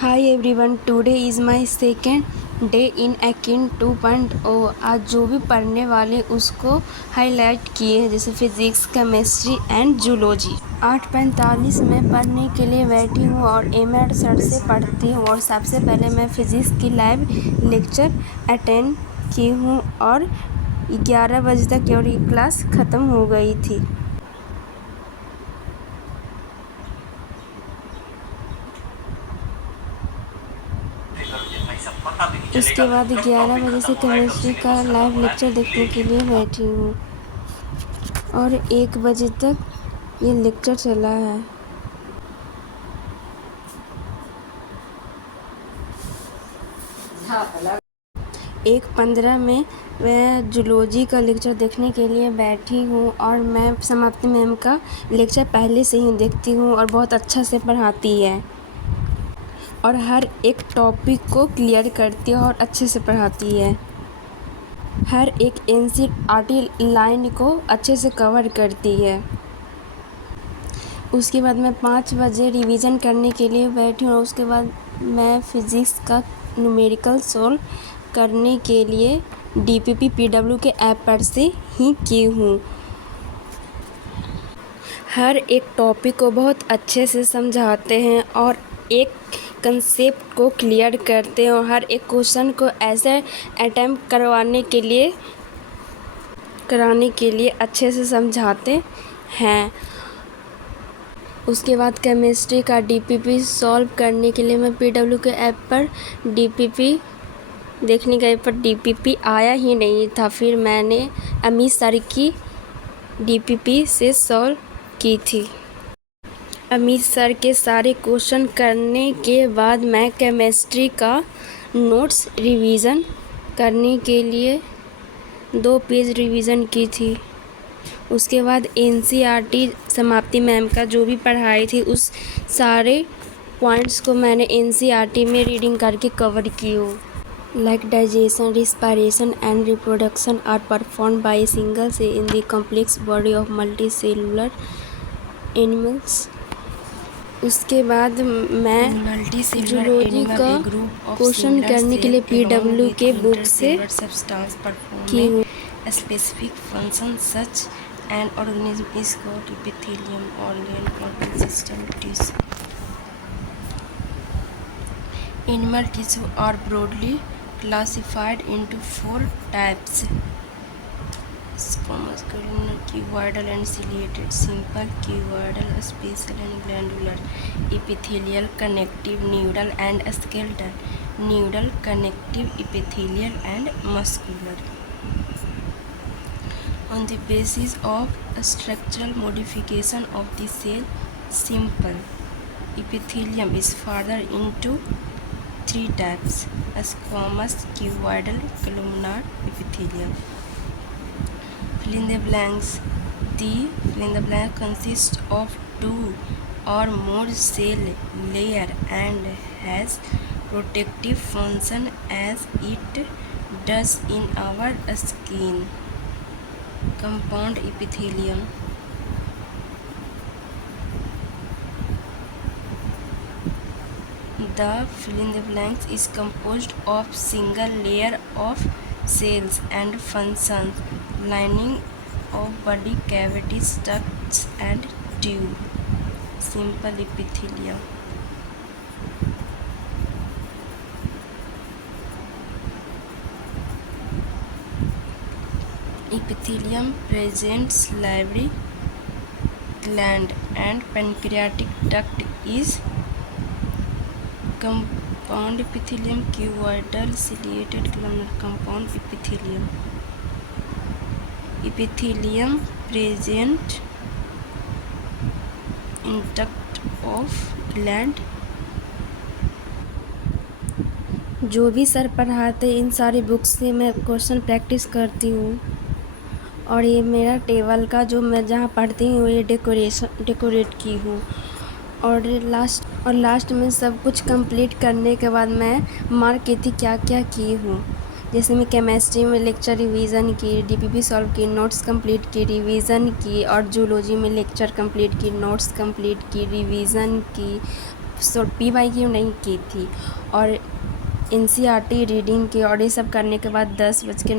Hi everyone, today is my second day in Akin 2.0। आज जो भी पढ़ने वाले उसको हाईलाइट किए हैं, जैसे फिज़िक्स, केमिस्ट्री एंड जूलॉजी। 8:45 में पढ़ने के लिए बैठी हूँ और एमएड सर से पढ़ती हूँ। और सबसे पहले मैं फिज़िक्स की लाइव लेक्चर अटेंड की हूँ और 11 बजे तक और ये क्लास ख़त्म हो गई थी। उसके बाद 11 बजे से केमिस्ट्री का लाइव लेक्चर देखने के लिए बैठी हूँ और 1 बजे तक ये लेक्चर चला है। 1:15 में मैं जूलॉजी का लेक्चर देखने के लिए बैठी हूँ और मैं समाप्ति मैम का लेक्चर पहले से ही देखती हूँ और बहुत अच्छा से पढ़ाती है और हर एक टॉपिक को क्लियर करती है और अच्छे से पढ़ाती है। हर एक एनसीईआरटी लाइन को अच्छे से कवर करती है। उसके बाद मैं 5 बजे रिवीजन करने के लिए बैठी हूँ और उसके बाद मैं फिज़िक्स का न्यूमेरिकल सॉल्व करने के लिए डीपीपी पीडब्ल्यू के ऐप पर से ही की हूँ। हर एक टॉपिक को बहुत अच्छे से समझाते हैं और एक कंसेप्ट को क्लियर करते हैं और हर एक क्वेश्चन को ऐसे अटेम्प्ट कराने के लिए अच्छे से समझाते हैं। उसके बाद केमिस्ट्री का डीपीपी सॉल्व करने के लिए मैं पीडब्ल्यू के ऐप पर डीपीपी देखने गए पर डीपीपी आया ही नहीं था। फिर मैंने अमित सर की डीपीपी से सॉल्व की थी। अमित सर के सारे क्वेश्चन करने के बाद मैं केमिस्ट्री का नोट्स रिवीजन करने के लिए 2 पेज रिवीजन की थी। उसके बाद एनसीईआरटी समाप्ति मैम का जो भी पढ़ाई थी उस सारे पॉइंट्स को मैंने एनसीईआरटी में रीडिंग करके कवर की हूँ। Like digestion, respiration and reproduction are performed by a single cell in the complex body of multicellular animals. उसके बाद मैं जूलॉजी का क्वेश्चन करने के लिए पीडब्ल्यू के बुक से की हूँ। Specific function such an organism is called epithelium, organ, organ system, tissue. Animal tissue are broadly classified into 4 types: squamous, columnar, cuboidal and ciliated, simple, cuboidal, special and glandular, epithelial, connective, nodal and skeletal, nodal, connective, epithelial and muscular. On the basis of structural modification of the cell, simple epithelium is further into 3 types: squamous, cuboidal, columnar epithelium. Fill in the blanks. The fill in the blank consists of 2 or more cell layer and has protective function as it does in our skin. Compound epithelium. The fill in the blanks is composed of single layer of cells and functions, lining of body cavities, ducts and tube. Simple epithelium. Epithelium presents salivary gland and pancreatic duct is compound epithelium, cuboidal, ciliated, columnar. Compound epithelium. Epithelium present in duct of gland. जो भी sir पढ़ाते इन सारी books से मैं question practice करती हूँ और ये मेरा टेबल का जो मैं जहाँ पढ़ती हूँ ये डेकोरेट की हूँ और लास्ट में सब कुछ कंप्लीट करने के बाद मैं मार्क की थी क्या क्या की हूँ। जैसे मैं केमिस्ट्री में लेक्चर रिवीजन की, डीपीपी सॉल्व की, नोट्स कंप्लीट की, रिवीजन की और जूलॉजी में लेक्चर कंप्लीट की, नोट्स कंप्लीट की, रिवीजन की, PYQ नहीं की थी। और NCERT रीडिंग के और ये सब करने के बाद 10 बज के